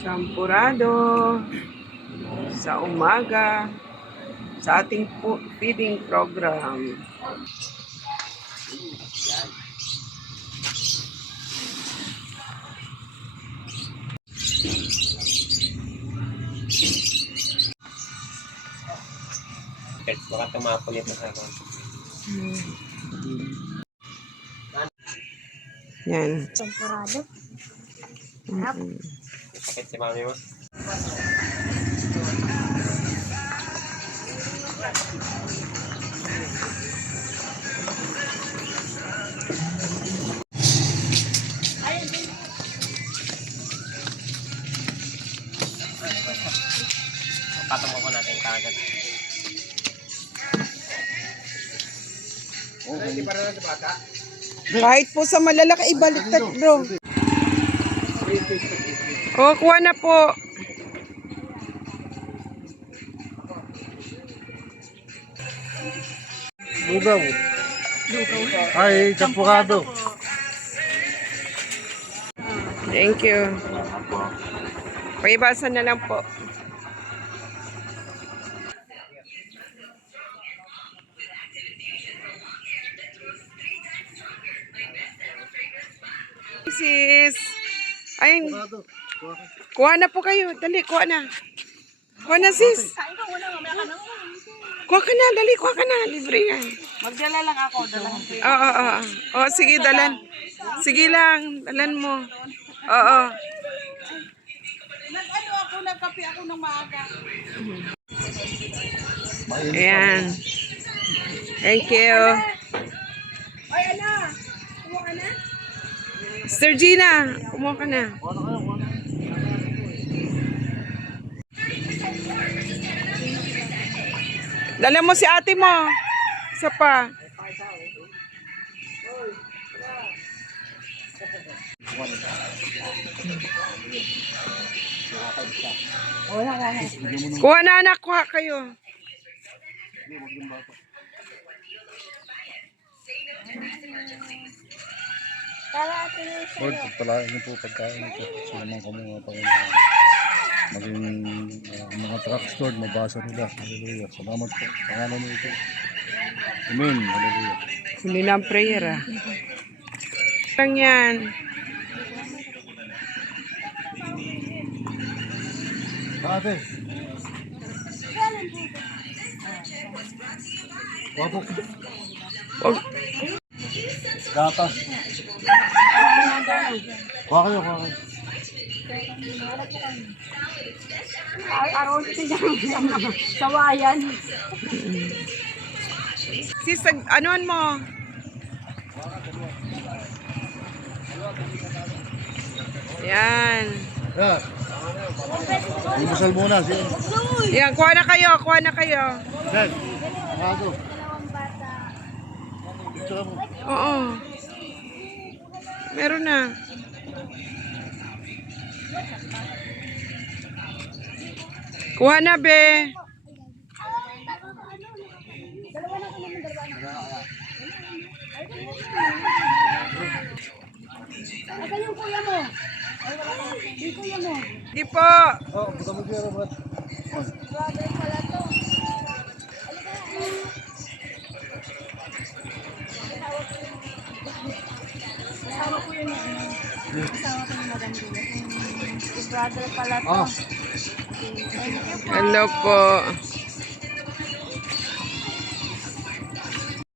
Champurado sa umaga sa ating feeding program. Baka tumapon ito sa ako. Yan. Champurado. Sakit si mami mo. Patong ko natin kagad. Hindi para lang sa bata. Kahit po sa malalaki, ibaliktad bro. O, kuha na po. Lugaw. Ay, champurado. Thank you. Paibasan na lang po. Sis. Ayun. Kuha na po kayo. Dali, kuha na. Kuha na, sis. Kuha ka na, dali, kuha ka na. Libre yan. Magdala lang ako. Dalahan ko Oo. O, sige, dalan. Sige lang, dalan mo. Oo. Nag-ano ako, nagkape ako ng maaga. Ayan. Thank you. Ay, ala! Kumuha ka na? Sister Gina, kumuha ka na. Dala mo si ate mo. Isa pa. Kuha na anak, kuha kayo. Lord, pagpalain niyo po pagkain ito. Sila man kami mga Panginoon. Maging mga trucks, Lord, mabasa nila. Hallelujah. Salamat po. Pangalan niyo ito. Amen. Hallelujah. Huli na ang prayer Lang yan. Ate. Wapo. Wag. Gatas. Kuha kayo. Araw siya sawayan. Sis, anuan mo? Yan. Yeah. Imusal muna. Yan, kuha na kayo, Dad. Bago. Picture mo. Oo. Meron na. Kuha na, be. Asan yung kuya mo? Yung kuya mo? Di po. Oh, buta mo dito, Brad. Brother pala to. Kasama ko yun Kasama ko yung maganda. Si brother pala to. Oh. Hello po.